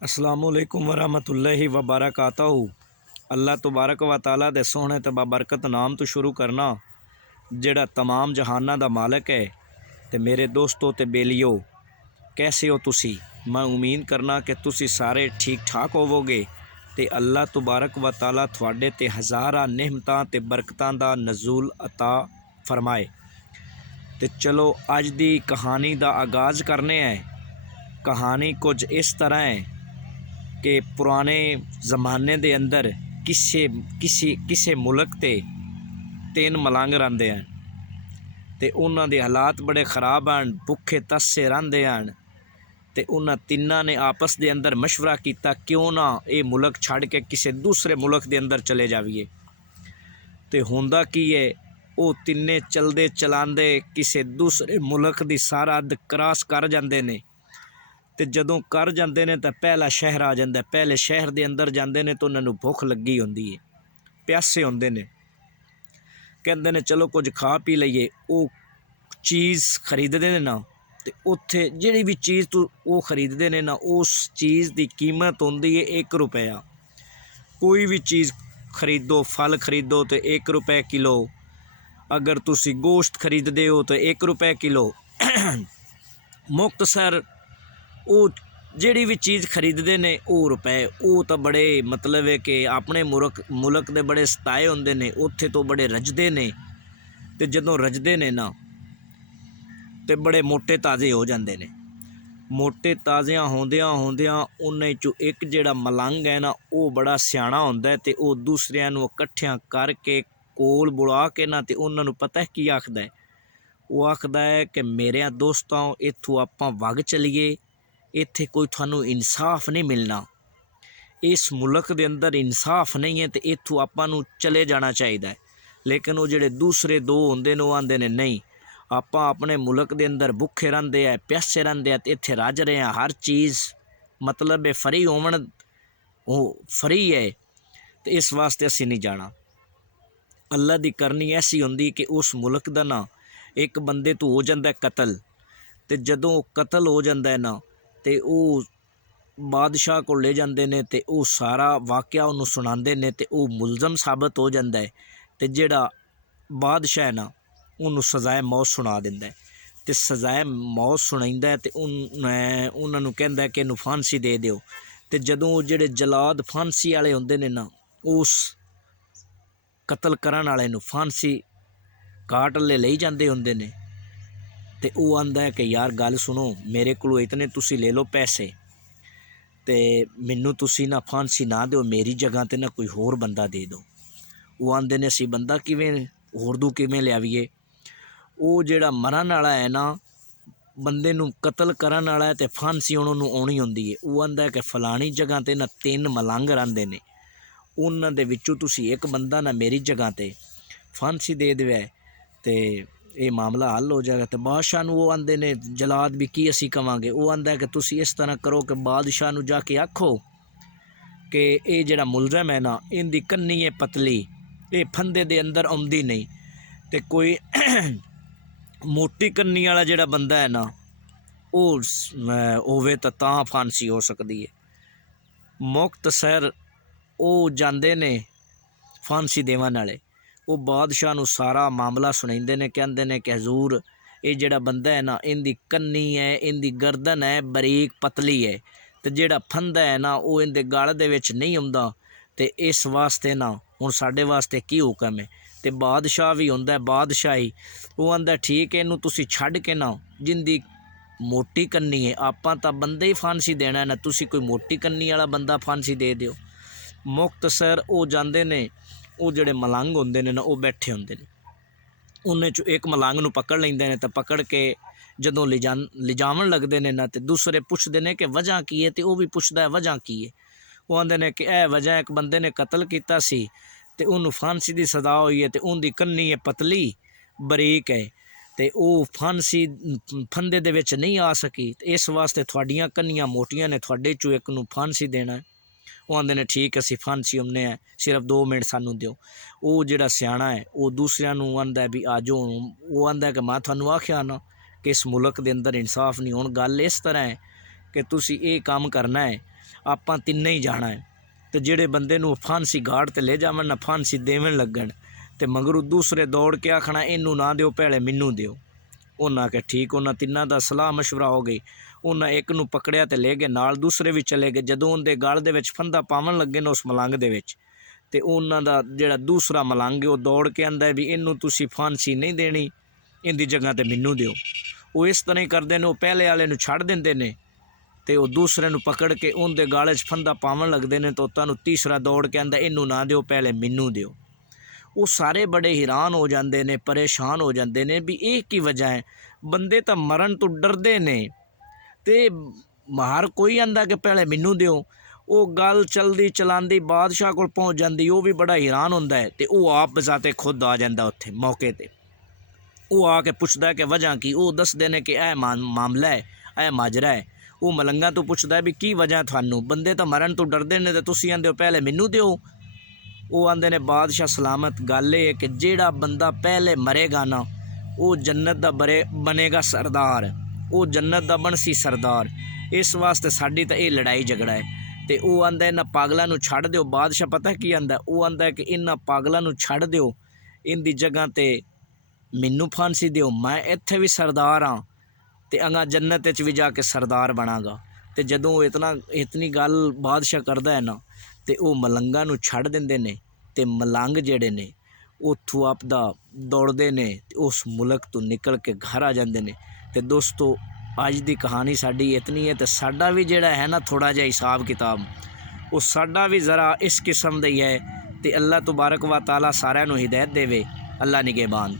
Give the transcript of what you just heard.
अस्सलामुअलैकुम वरहमतुल्लाहि वबरकातहू। अल्लाह तबारक व तआला दे सोहने ते बाबरकत नाम तो शुरू करना जिहड़ा तमाम जहाना दा मालक है। ते मेरे दोस्तों ते बेलियो, कैसे हो तुसी? मैं उम्मीद करना कि तुसी सारे ठीक ठाक होवोगे ते अल्लाह तबारक व तआला तुहाडे ते हज़ारां नेमतां ते बरकतां दा नज़ूल अता फरमाए। ते चलो अज दी कहानी दा आगाज़ करने हैं। कहानी कुछ इस तरह है कि पुराने ज़माने दे अंदर किसी मुल्क ते तीन मलंग रहिंदे हैं ते उन्हां दे हालात बड़े ख़राब हैं, भुखे तस्से रहिंदे हैं। ते उन्हां तिन्नां ने आपस दे अंदर मशवरा किया क्यों ना ये मुल्क छड़ के किसी दूसरे मुल्क दे अंदर चले जाइए। ते हुंदा की है, वो तिन्ने चलदे चलांदे किसी दूसरे मुल्क दी सरहद क्रॉस कर जांदे ने। ते जदों कर जांदे ने तां पहला शहर आ जांदा। पहले शहर दे अंदर जांदे ने तो उन्हां नूं भुख लगी हुंदी है, प्यासे हुंदे ने, कहंदे ने चलो कुछ खा पी लईए। वो चीज़ खरीददे ने ना, ते उत्थे जिहड़ी भी चीज़ वो खरीददे ने ना, उस चीज़ की कीमत हुंदी है 1 रुपया। कोई भी चीज़ खरीदो, फल खरीदो तो 1 रुपये किलो, अगर तुसी गोश्त खरीदते हो तो 1 रुपये किलो। मुख्तसर वो जिहड़ी भी चीज़ खरीदते ने वो रुपए। वो तो बड़े मतलब है कि अपने मुल्क दे बड़े सताए होंदे ने, उत्थे तो बड़े रजदे ने। ते जदों रजदे ने ना ते बड़े मोटे ताज़े हो जाते हैं। मोटे ताज़ियां होंदियां होंदियां उन्हें चों एक जिहड़ा मलंग है ना, वो बड़ा सियाणा होंदा है। ते वो दूसरियां नूं इकट्ठियां करके कोल बुला के ना ते उन्हां नूं पता है की आखदा है। वो आखदा है कि मेरे दोस्तों इत्थों आपां वग चलीए, इत्थे कोई थानू इंसाफ नहीं मिलना। इस मुल्क दे अंदर इंसाफ नहीं है तो इत्थों आपां नूं चले जाना चाहिए। लेकिन वो जिहड़े दूसरे दो होंदे ने वो आंदे ने नहीं, आपां अपने मुल्क दे अंदर भुखे रहिंदे आ, प्यासे रहिंदे आ ते इत्थे रज रहे हैं। हर चीज़ मतलब है फ्री होवन, वो फ्री है, तो इस वास्ते असीं नहीं जाना। अल्लाह दी करनी ऐसी होंदी कि उस मुल्क दा ना एक बंदे तो हो जाता है कतल। ते जदों कतल हो जाता है ना ते वो बादशाह को ले जाते हैं ते वो सारा वाक़या उन्होंने सुनाते हैं ते वो मुलजम साबित हो जाता है। ते जिहड़ा बादशाह है ना उन्होंने सज़ाए मौत सुना दिंदा है। ते सज़ाए मौत सुनाइंदा है ते उन्होंने कहंदा है कि इनू फांसी दे दिओ। ते जदों जिहड़े जलाद फांसी वाले होंदे ने ना, उस कतल करन वाले नूं फांसी घाट ले लई जांदे हुंदे ने। ते वो आंदा है कि यार गल सुनो, मेरे को इतने तुसी ले लो पैसे ते मैनू तुसी ना फांसी ना दो, मेरी जगह ते ना कोई होर बंदा दे दो। वो आंदे ने असी बंदा किवें होर दू किवें लियावीए। वो जिहड़ा मरन वाला है ना, बंदे नूं कतल करन वाला है ते फांसी उन्होंने आउणी हुंदी है। वो आंदा है कि फलानी जगह ते ना 3 मलंग रहिंदे ने, उन्हां दे विचों तुसी एक बंदा ना मेरी जगह ते फांसी दे देवे ते ये मामला हल हो जाएगा। तो बादशाह नूं वो आंदे ने जलाद भी की असी कवांगे। वो आंदा है कि तुसी इस तरह करो कि बादशाह नूं जाके आखो कि ये जिहड़ा मुलजम है ना, इनदी कन्नी है पतली, ये फंदे दे अंदर आउंदी नहीं, ते कोई मोटी कन्नी वाला जिहड़ा बंदा है ना वो होवे तां फांसी हो सकती है। मुख्तसर वो जांदे ने फांसी देवन वाले, वो बादशाह नूं सारा मामला सुनाइंदे ने, कहंदे ने कि हजूर ये जिहड़ा बंदा है ना, इनदी कन्नी है, इनदी गर्दन है बरीक पतली है, ते जिहड़ा फंदा है ना वो इनदे गल दे विच नहीं आउंदा। ते इस वास्ते ना हुण साडे वास्ते की हुक्म है। ते बादशाह भी हुंदा है बादशाही, वो आंदा ठीक है, इनू तुसी छड्ड के ना जिंदी मोटी कन्नी है, आपां तां बंदे ही फांसी देना ना, तुसी कोई मोटी कन्नी वाला बंदा फांसी दे दिओ। मुख्तसर वो जांदे ने, वो जिहड़े मलंग होंदे ने ना वो बैठे होंदे ने, उन्हें चों एक मलंग नूं पकड़ लैंदे ने। तो पकड़ के जदों लिजावन लगदे ने ना, ते दूसरे पुछदे ने कि वजह की है, ते वो भी पुछदा है वजह की है। वो आंदे ने कि ए वजह एक बंदे ने कतल कीता सी ते उन्होंने फांसी की सज़ा हुई है, ते उनकी कन्नी है पतली बरीक है, ते वो फांसी फंदे दे विच नहीं आ सकी। इस वास्ते तुहाडियां कन्नियां मोटियां ने, तुहाडे चों एक नूं फांसी देना है। वो आंदे ने ठीक असी फांसी आउने हैं, सिर्फ 2 मिनट सानू दिओ। वो जिहड़ा सियाणा है वो दूसरियां नूं आंदा है भी आ जाओ। वो आंदा है कि मैं तुहानू आख्या ना कि इस मुल्क दे अंदर इंसाफ नहीं। हुण गल इस तरह है कि तुसी ये काम करना है ਆਪਾਂ ਤਿੰਨੇ ਹੀ ਜਾਣਾ ਹੈ। ਤੇ ਜਿਹੜੇ ਬੰਦੇ ਨੂੰ ਫਾਂਸੀ ਗਾੜ ਤੇ ਲੈ ਜਾਵਣ ਨਾ, ਫਾਂਸੀ ਦੇਵਣ ਲੱਗਣ, ਤੇ ਮਗਰੋਂ ਦੂਸਰੇ ਦੌੜ ਕੇ ਆਖਣਾ ਇਹਨੂੰ ਨਾ ਦਿਓ, ਪਹਿਲੇ ਮੈਨੂੰ ਦਿਓ। ਉਹਨਾਂ ਆਖਿਆ ਠੀਕ। ਉਹਨਾਂ ਤਿੰਨਾਂ ਦਾ ਸਲਾਹ ਮਸ਼ਵਰਾ ਹੋ ਗਈ। ਉਹਨਾਂ ਇੱਕ ਨੂੰ ਪਕੜਿਆ ਤੇ ਲੈ ਗਏ, ਨਾਲ ਦੂਸਰੇ ਵੀ ਚਲੇ ਗਏ। ਜਦੋਂ ਉਹਦੇ ਗਲ ਦੇ ਵਿੱਚ ਫੰਦਾ ਪਾਵਣ ਲੱਗੇ ਨੇ ਉਸ ਮਲੰਗ ਦੇ ਵਿੱਚ, ਤੇ ਉਹਨਾਂ ਦਾ ਜਿਹੜਾ ਦੂਸਰਾ ਮਲੰਗ ਉਹ ਦੌੜ ਕੇ ਆਂਦਾ ਵੀ ਇਹਨੂੰ ਤੁਸੀਂ ਫਾਂਸੀ ਨਹੀਂ ਦੇਣੀ, ਇਹਦੀ ਜਗ੍ਹਾ ਤੇ ਮੈਨੂੰ ਦਿਓ। ਉਹ ਇਸ ਤਰ੍ਹਾਂ ਹੀ ਕਰਦੇ ਨੇ, ਉਹ ਪਹਿਲੇ ਵਾਲੇ ਨੂੰ ਛੱਡ ਦਿੰਦੇ ਨੇ ਤੇ ਉਹ ਦੂਸਰੇ ਨੂੰ ਪਕੜ ਕੇ ਉਹਦੇ ਗਾਲੇ 'ਚ ਫੰਦਾ ਪਾਵਣ ਲੱਗਦੇ ਨੇ। ਤਾਂ ਤੁਹਾਨੂੰ ਤੀਸਰਾ ਦੌੜ ਕੇ ਆਂਦਾ ਇਹਨੂੰ ਨਾ ਦਿਓ, ਪਹਿਲੇ ਮੈਨੂੰ ਦਿਓ। ਉਹ ਸਾਰੇ ਬੜੇ ਹੈਰਾਨ ਹੋ ਜਾਂਦੇ ਨੇ, ਪਰੇਸ਼ਾਨ ਹੋ ਜਾਂਦੇ ਨੇ ਵੀ ਇਹ ਕੀ ਵਜ੍ਹਾ ਹੈ। ਬੰਦੇ ਤਾਂ ਮਰਨ ਤੋਂ ਡਰਦੇ ਨੇ ਤੇ ਹਰ ਕੋਈ ਆਂਦਾ ਕਿ ਪਹਿਲੇ ਮੈਨੂੰ ਦਿਓ। ਉਹ ਗੱਲ ਚਲਦੀ ਚਲਾਉਂਦੀ ਬਾਦਸ਼ਾਹ ਕੋਲ ਪਹੁੰਚ ਜਾਂਦੀ। ਉਹ ਵੀ ਬੜਾ ਹੈਰਾਨ ਹੁੰਦਾ ਹੈ ਤੇ ਉਹ ਆਪ ਬਜ਼ਾਤੇ ਖੁਦ ਆ ਜਾਂਦਾ ਉੱਥੇ ਮੌਕੇ 'ਤੇ। ਉਹ ਆ ਕੇ ਪੁੱਛਦਾ ਕਿ ਵਜ੍ਹਾ ਕੀ। ਉਹ ਦੱਸਦੇ ਨੇ ਕਿ ਇਹ ਮਾਮਲਾ ਹੈ, ਇਹ ਮਾਜਰਾ ਹੈ। ਉਹ ਮਲੰਗਾਂ ਤੋਂ ਪੁੱਛਦਾ ਵੀ ਕੀ ਵਜ੍ਹਾ ਤੁਹਾਨੂੰ, ਬੰਦੇ ਤਾਂ ਮਰਨ ਤੋਂ ਡਰਦੇ ਨੇ ਤੇ ਤੁਸੀਂ ਆਂਦੇ ਹੋ ਪਹਿਲੇ ਮੈਨੂੰ ਦਿਓ। ਉਹ ਆਂਦੇ ਨੇ ਬਾਦਸ਼ਾਹ ਸਲਾਮਤ, ਗੱਲ ਇਹ ਹੈ ਕਿ ਜਿਹੜਾ ਬੰਦਾ ਪਹਿਲੇ ਮਰੇਗਾ ਨਾ ਉਹ ਜੰਨਤ ਦਾ ਬਣੇਗਾ ਸਰਦਾਰ, ਉਹ ਜੰਨਤ ਦਾ ਬਣਸੀ ਸਰਦਾਰ। ਇਸ ਵਾਸਤੇ ਸਾਡੀ ਤਾਂ ਇਹ ਲੜਾਈ ਝਗੜਾ ਹੈ। ਤੇ ਉਹ ਆਂਦਾ ਇਹਨਾਂ ਪਾਗਲਾਂ ਨੂੰ ਛੱਡ ਦਿਓ। ਬਾਦਸ਼ਾਹ ਪਤਾ ਕੀ ਆਂਦਾ, ਉਹ ਆਂਦਾ ਕਿ ਇਹਨਾਂ ਪਾਗਲਾਂ ਨੂੰ ਛੱਡ ਦਿਓ, ਇਹਦੀ ਜਗ੍ਹਾ ਤੇ ਮੈਨੂੰ ਫਾਂਸੀ ਦਿਓ। ਮੈਂ ਇੱਥੇ ਵੀ ਸਰਦਾਰ ਹਾਂ ਤੇ ਅਗਾ ਜੰਨਤ ਵਿੱਚ ਵੀ ਜਾ ਕੇ ਸਰਦਾਰ ਬਣਾਂਗਾ। ਤੇ ਜਦੋਂ ਉਹ ਇਤਨੀ ਗੱਲ ਬਾਦਸ਼ਾਹ ਕਰਦਾ ਹੈ ਨਾ, ਤੇ ਉਹ ਮਲੰਗਾਂ ਨੂੰ ਛੱਡ ਦਿੰਦੇ ਨੇ। ਤੇ ਮਲੰਗ ਜਿਹੜੇ ਨੇ ਉੱਥੋਂ ਆਪਦਾ ਦੌੜਦੇ ਨੇ ਤੇ ਉਸ ਮੁਲਕ ਤੋਂ ਨਿਕਲ ਕੇ ਘਰ ਆ ਜਾਂਦੇ ਨੇ। ਤੇ ਦੋਸਤੋ ਅੱਜ ਦੀ ਕਹਾਣੀ ਸਾਡੀ ਇਤਨੀ ਹੈ। ਤੇ ਸਾਡਾ ਵੀ ਜਿਹੜਾ ਹੈ ਨਾ ਥੋੜ੍ਹਾ ਜਿਹਾ ਹਿਸਾਬ ਕਿਤਾਬ, ਉਹ ਸਾਡਾ ਵੀ ਜ਼ਰਾ ਇਸ ਕਿਸਮ ਦਾ ਹੀ ਹੈ। ਤੇ ਅੱਲਾਹ ਤਬਾਰਕ व ਤਾਲਾ ਸਾਰਿਆਂ ਨੂੰ ਹਿਦਾਇਤ ਦੇਵੇ। ਅੱਲਾ ਨਿਗਹਿਬਾਨ।